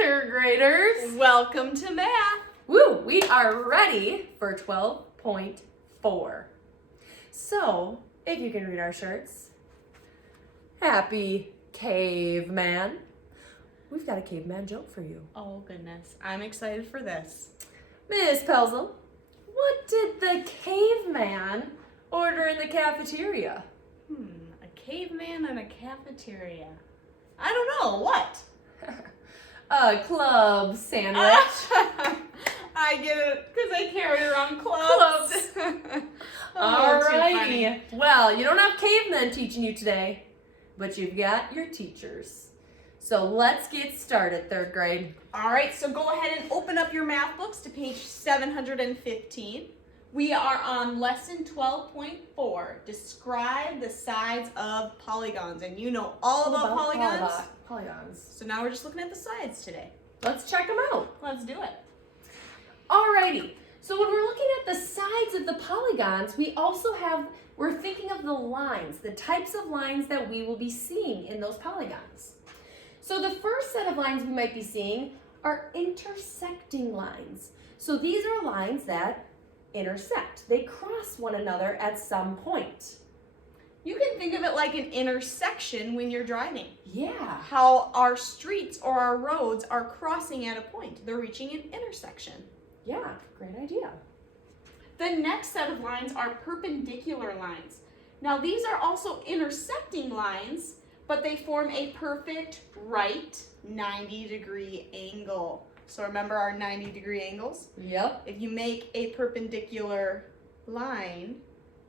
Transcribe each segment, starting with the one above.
third graders. Welcome to math. Woo, we are ready for 12.4. So, if you can read our shirts, happy caveman. We've got a caveman joke for you. Oh goodness, I'm excited for this. Miss Pelzel, what did the caveman order in the cafeteria? A caveman in a cafeteria. I don't know, what? A club sandwich. I get it, because I carry around clubs. Oh, too funny. Alrighty. Well, you don't have cavemen teaching you today, but you've got your teachers. So let's get started, third grade. All right, so go ahead and open up your math books to page 715. We are on lesson 12.4. Describe the sides of polygons. And you know all about polygons. Polygons. So now we're just looking at the sides today. Let's check them out. Let's do it. Alrighty. So when we're looking at the sides of the polygons, we're thinking of the lines, the types of lines that we will be seeing in those polygons. So the first set of lines we might be seeing are intersecting lines. So these are lines that intersect. They cross one another at some point. You can think of it like an intersection when you're driving. Yeah. How our streets or our roads are crossing at a point. They're reaching an intersection. Yeah, great idea. The next set of lines are perpendicular lines. Now these are also intersecting lines, but they form a perfect right 90-degree angle. So remember our 90-degree angles? Yep. If you make a perpendicular line,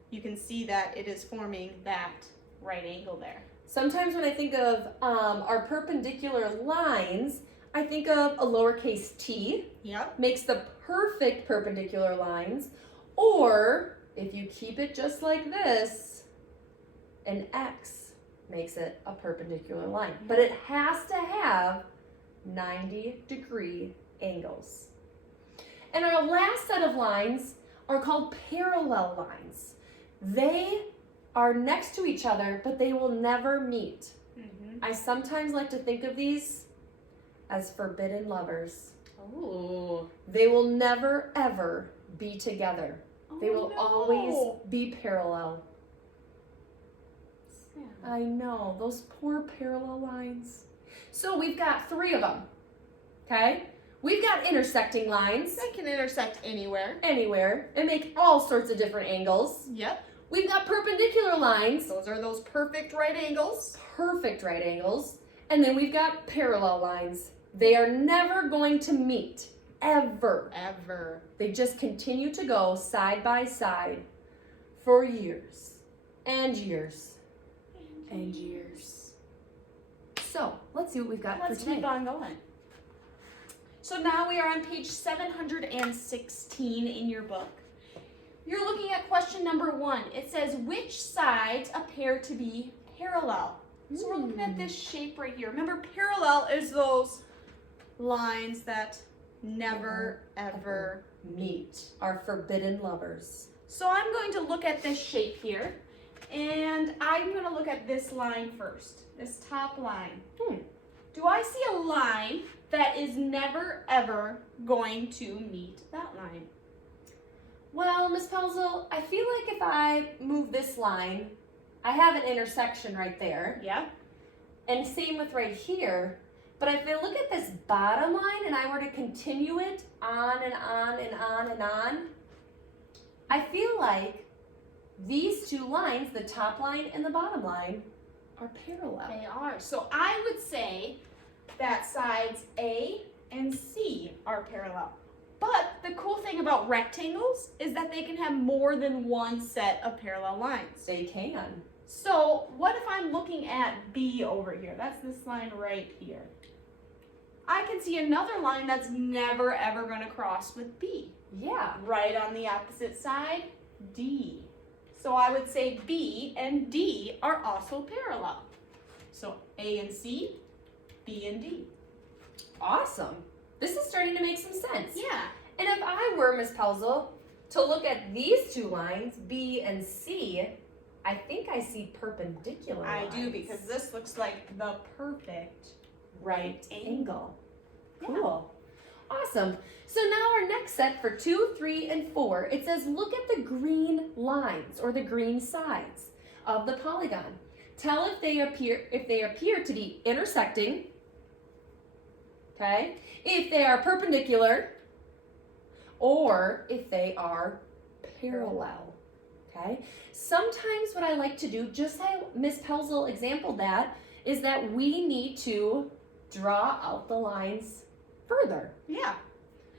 you can see that it is forming that right angle there. Sometimes when I think of our perpendicular lines, I think of a lowercase t. Yep. Makes the perfect perpendicular lines. Or if you keep it just like this, an X makes it a perpendicular line. But it has to have 90-degree angles. And our last set of lines are called parallel lines. They are next to each other, but they will never meet. I sometimes like to think of these as forbidden lovers. Oh. They will never, ever be together. They will no. always be parallel. Yeah. I know, those poor parallel lines. So we've got 3 of them, okay? We've got intersecting lines. They can intersect anywhere. Anywhere, and make all sorts of different angles. Yep. We've got perpendicular lines. Those are those perfect right angles. Perfect right angles. And then we've got parallel lines. They are never going to meet, ever. Ever. They just continue to go side by side for years and years and years. So, let's see what we've got for Let's today. keep on going. So now we are on page 716 in your book. You're looking at question number 1. It says, which sides appear to be parallel? So we're looking at this shape right here. Remember, parallel is those lines that never, ever meet. Our forbidden lovers. So I'm going to look at this shape here, and I'm going to look at this line first, this top line. Do I see a line that is never, ever going to meet that line? Well, Miss Pelzel, I feel like if I move this line, I have an intersection right there. Yeah. And same with right here. But if I look at this bottom line and I were to continue it on and on and on and on, I feel like these 2 lines, the top line and the bottom line, are parallel. They are. So I would say that sides A and C are parallel. But the cool thing about rectangles is that they can have more than one set of parallel lines. They can. So what if I'm looking at B over here? That's this line right here. I can see another line that's never ever going to cross with B. Yeah. Right on the opposite side, D. So I would say B and D are also parallel. So A and C, B and D. Awesome. This is starting to make some sense. Yeah. And if I were Miss Pelzel to look at these 2 lines, B and C, I think I see perpendicular lines. I do, because this looks like the perfect right angle. Cool. Awesome. So now our next set for 2, 3, and 4, it says look at the green lines or the green sides of the polygon. Tell if they appear to be intersecting, okay? If they are perpendicular, or if they are parallel, okay? Sometimes what I like to do, just like Miss Pelzel exampled that, is that we need to draw out the lines further. Yeah.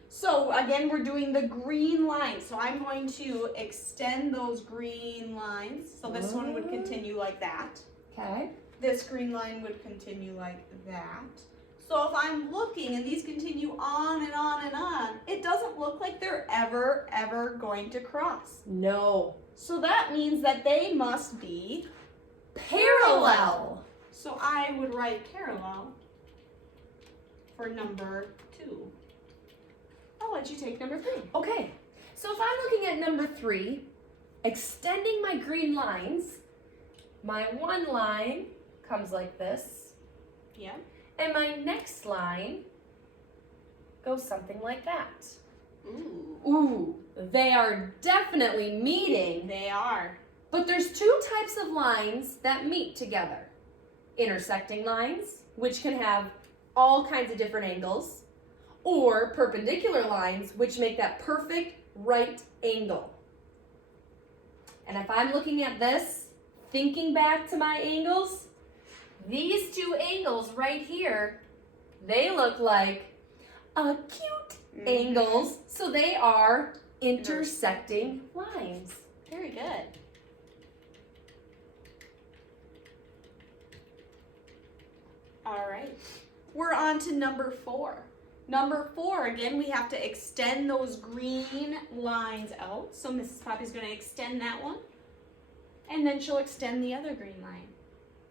So again, we're doing the green lines. So I'm going to extend those green lines. So this one would continue like that. Okay. This green line would continue like that. So if I'm looking and these continue on and on and on, it doesn't look like they're ever going to cross. No. So that means that they must be Parallel. So I would write parallel for number 2. I'll let you take number 3. Okay. So if I'm looking at number 3, extending my green lines, my one line comes like this. Yeah. And my next line goes something like that. Ooh. Ooh, they are definitely meeting. They are. But there's 2 types of lines that meet together. Intersecting lines, which can have all kinds of different angles, or perpendicular lines, which make that perfect right angle. And if I'm looking at this, thinking back to my angles, these 2 angles right here, they look like acute angles, so they are intersecting lines. Very good. All right. We're on to number 4. Number 4, again, we have to extend those green lines out. So Mrs. Poppy's going to extend that one. And then she'll extend the other green line.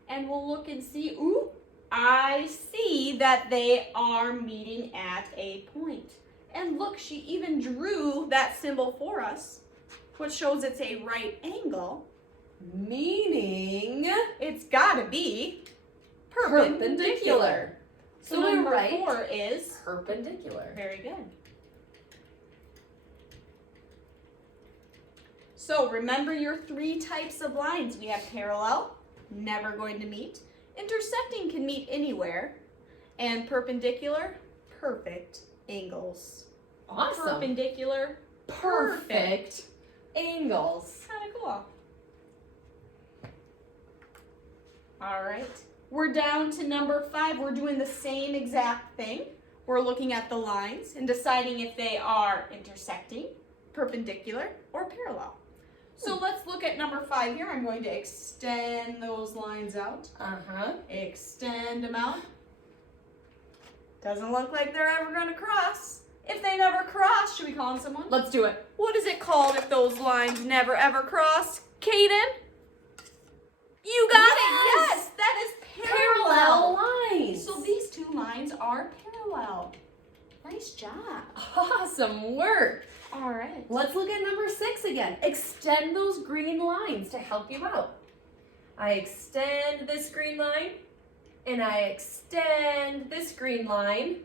And we'll look and see, ooh, I see that they are meeting at a point. And look, she even drew that symbol for us, which shows it's a right angle. Meaning It's got to be perpendicular. So So we number write 4 is perpendicular. very good. So remember your 3 types of lines. We have parallel, never going to meet. Intersecting can meet anywhere. And perpendicular, perfect angles. Awesome. Perpendicular, Perfect angles. kind of cool. All right. We're down to number 5. We're doing the same exact thing. We're looking at the lines and deciding if they are intersecting, perpendicular, or parallel. So let's look at number 5 here. I'm going to extend those lines out. Uh-huh. Extend them out. Doesn't look like they're ever going to cross. If they never cross, should we call on someone? Let's do it. What is it called if those lines never ever cross? Kaden? You got it. Yes, that is Parallel lines. So these 2 lines are parallel. Nice job. Awesome work. All right. Let's look at number 6 again. Extend those green lines to help you out. I extend this green line, and I extend this green line.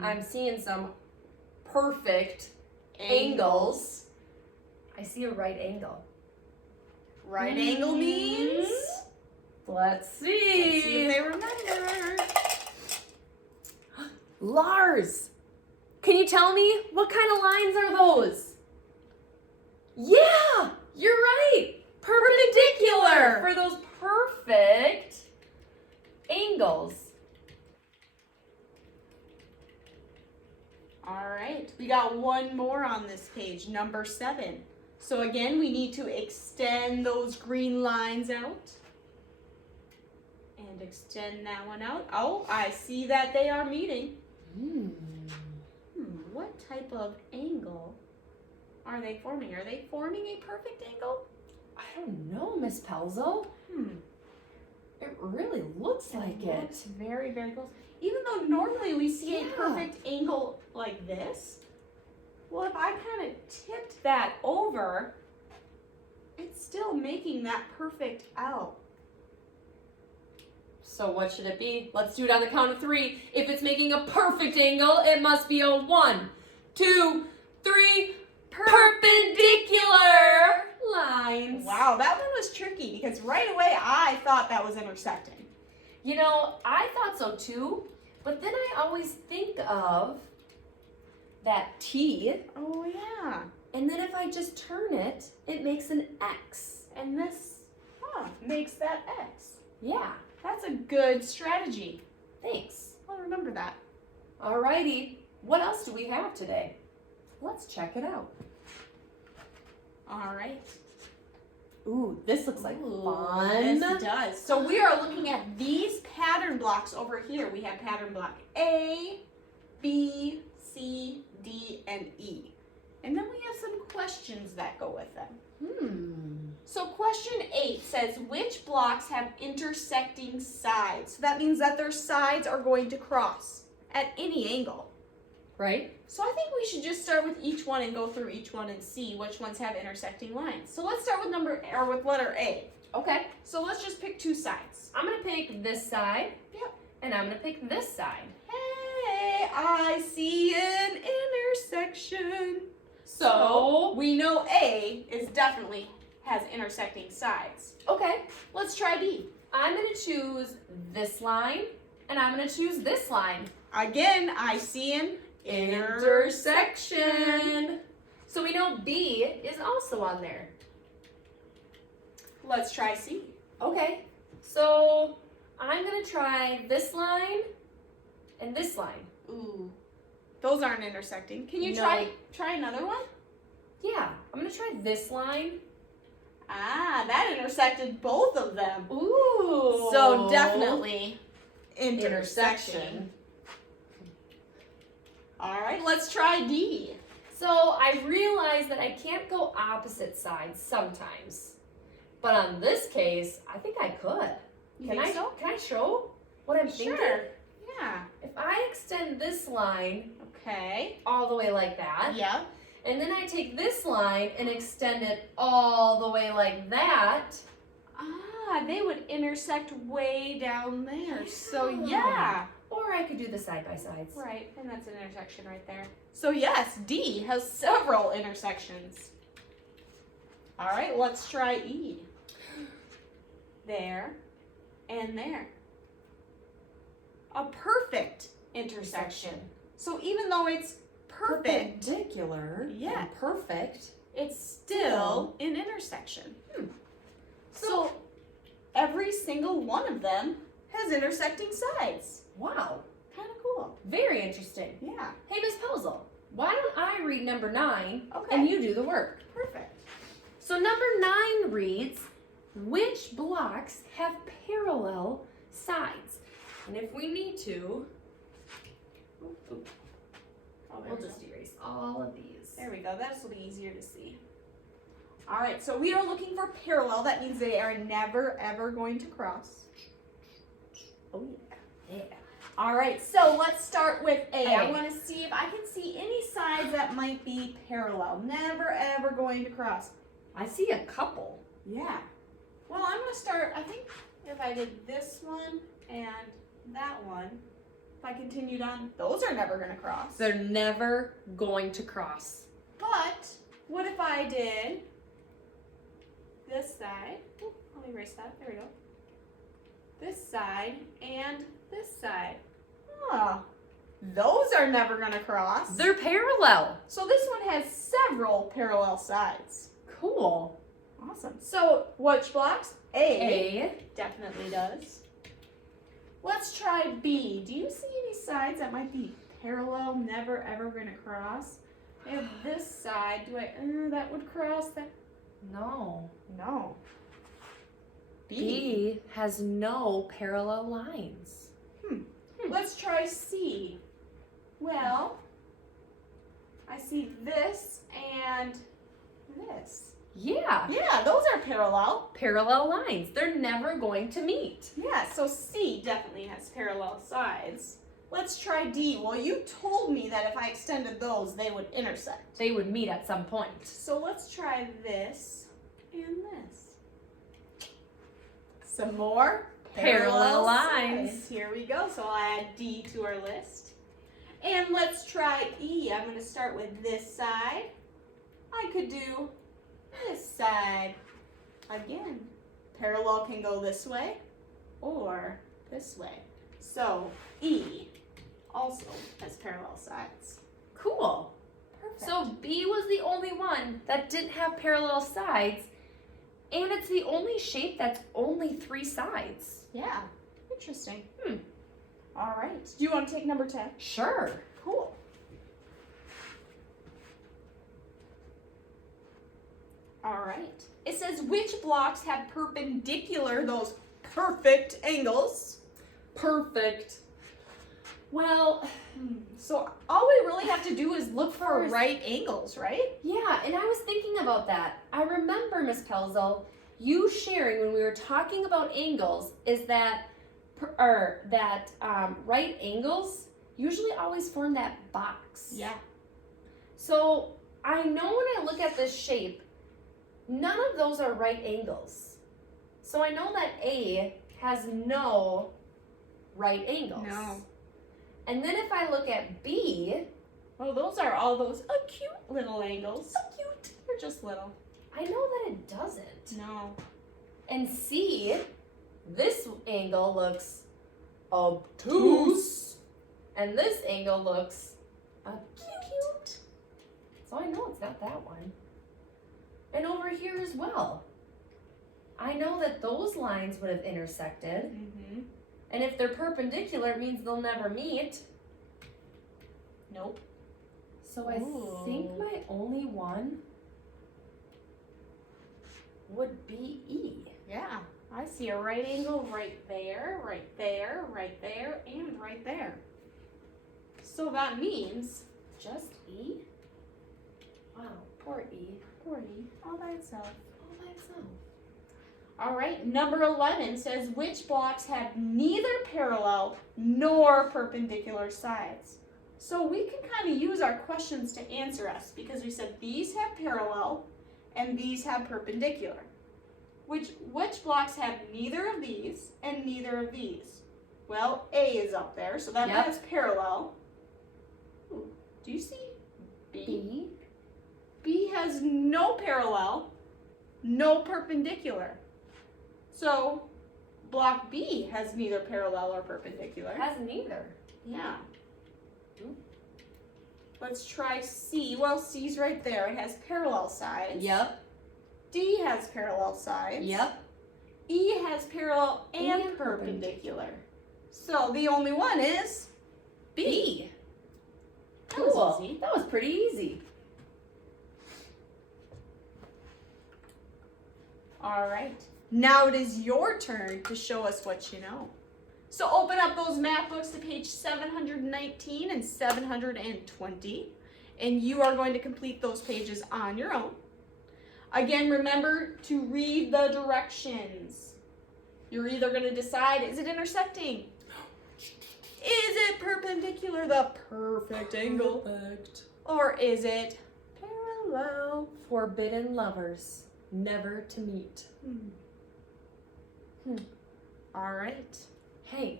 I'm seeing some perfect angles. I see a right angle. Right angle means? Let's see. Let's see if they remember. Lars, can you tell me what kind of lines are those? Yeah, you're right. Perpendicular for those perfect angles. All right, we got one more on this page, number 7. So again, we need to extend those green lines out. And extend that one out. Oh, I see that they are meeting. What type of angle are they forming? Are they forming a perfect angle? I don't know, Miss Pelzo. It really looks like it. Looks very, very close. Even though normally we see a perfect angle like this, well, if I kind of tipped that over, it's still making that perfect L. So what should it be? Let's do it on the count of 3. If it's making a perfect angle, it must be a 1, 2, 3 perpendicular lines. Wow, that one was tricky because right away I thought that was intersecting. You know, I thought so too, but then I always think of that T, Oh yeah. and then if I just turn it, it makes an X. And this makes that X. Yeah, That's a good strategy. thanks. I'll remember that. Alrighty, what else do we have today? Let's check it out. All right. Ooh, this looks like Ooh, fun. This does. So we are looking at these pattern blocks over here. We have pattern block A, B, C, D, and E. And then we have some questions that go with them. So question 8 says, which blocks have intersecting sides? So that means that their sides are going to cross at any angle. Right? So I think we should just start with each one and go through each one and see which ones have intersecting lines. So let's start with letter A. Okay, So let's just pick 2 sides. I'm gonna pick this side. Yep. And I'm gonna pick this side. Hey, I see an intersection. So, we know A is definitely has intersecting sides. okay, Let's try B. I'm gonna choose this line, and I'm gonna choose this line. Again, I see an intersection. So we know B is also on there. Let's try C. Okay, so I'm gonna try this line and this line. Ooh, those aren't intersecting. Can you No. try another one? Yeah, I'm gonna try this line. Ah, that intersected both of them. Ooh. So definitely intersection. All right, let's try D. So I realize that I can't go opposite sides sometimes. But on this case, I think I could. You Can think I so? Can I show what I'm thinking? Sure. Yeah. If I extend this line Okay. all the way like that, Yeah. and then I take this line and extend it all the way like that. Ah, they would intersect way down there. So Yeah. yeah. Or I could do the side by sides. Right, and that's an intersection right there. So yes, D has several intersections. All right, let's try E. There and there. A perfect intersection. So even though it's perfect, Perpendicular. Yeah. And perfect. it's still an intersection. So, Every single one of them has intersecting sides. wow. Kind of cool. Very interesting. Yeah. Hey, Miss Posel, why don't I read number 9 Okay. and you do the work? Perfect. So number 9 reads, which blocks have parallel sides? And if we need to, Oh, there we'll we go. just erase all of these. There we go. This will be easier to see. All right, so we are looking for parallel. That means they are never, ever going to cross. Oh, yeah. All right, so let's start with A. I A. want to see if I can see any sides that might be parallel. Never, ever going to cross. I see a couple. Yeah. Well, I'm going to start, I think if I did this one and that one, if I continued on, those are never going to cross. They're never going to cross. But what if I did this side? Oop, let me erase that. There we go. This side and this side. Huh. Those are never going to cross. They're parallel. So this one has several parallel sides. Cool. Awesome. So which blocks? A. Definitely does. Let's try B. Do you see any sides that might be parallel, never ever going to cross? I have this side. Do I, that would cross that? No. No. B has no parallel lines. Let's try C. Well, I see this and this. Yeah. Yeah, those are parallel. Parallel lines. They're never going to meet. Yeah, so C definitely has parallel sides. Let's try D. Well, you told me that if I extended those, they would intersect. They would meet at some point. So let's try this and this. Some more Parallel lines. Here we go. So I'll add D to our list. And let's try E. I'm going to start with this side. I could do this side. Again, parallel can go this way or this way. So E also has parallel sides. Cool. Perfect. So B was the only one that didn't have parallel sides, and it's the only shape that's only 3 sides. Yeah, interesting. All right. Do you want to take number 10? Sure. Cool. All right. It says which blocks have perpendicular, those perfect angles? Perfect. Well, So all we really have to do is look for First- right angles, right? yeah, and I was thinking about that. I remember, Miss Pelzel, you sharing when we were talking about angles is that right angles usually always form that box. Yeah. So I know when I look at this shape, none of those are right angles. So I know that A has no right angles. No. And then if I look at B, Well, those are all those cute little angles. So cute. They're just little. I know that it doesn't. No. And C, this angle looks obtuse, and this angle looks cute. So I know it's not that one. And over here as well. I know that those lines would have intersected, Mm-hmm. and if they're perpendicular, it means they'll never meet. Nope. So I think my only one would be E. Yeah. I see a right angle right there, right there, right there, and right there. So that means Just E? Wow, poor E. poor E all by itself. All by itself. All right, number 11 says which blocks have neither parallel nor perpendicular sides. So we can kind of use our questions to answer us because we said these have parallel and these have perpendicular. Which blocks have neither of these and neither of these? Well, A is up there, so that Yep. has parallel. Ooh, do you see B? B. B has no parallel, no perpendicular. So block B has neither parallel or perpendicular. Has neither. Yeah. Let's try C. Well, C's right there. It has parallel sides. Yep. D has parallel sides. Yep. E has parallel and And perpendicular. So the only one is B. That was Cool. easy. That was pretty easy. All right. Now it is your turn to show us what you know. So open up those math books to page 719 and 720, and you are going to complete those pages on your own. Again, remember to read the directions. You're either going to decide, is it intersecting? Is it perpendicular, the perfect angle? Perfect. Or is it parallel? Forbidden lovers, never to meet. All right. Hey,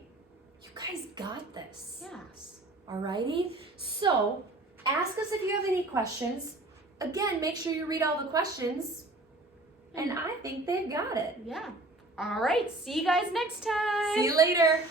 you guys got this. Yes. Alrighty? So, ask us if you have any questions. Again, make sure you read all the questions. And I think they've got it. Yeah. All right. See you guys next time. See you later.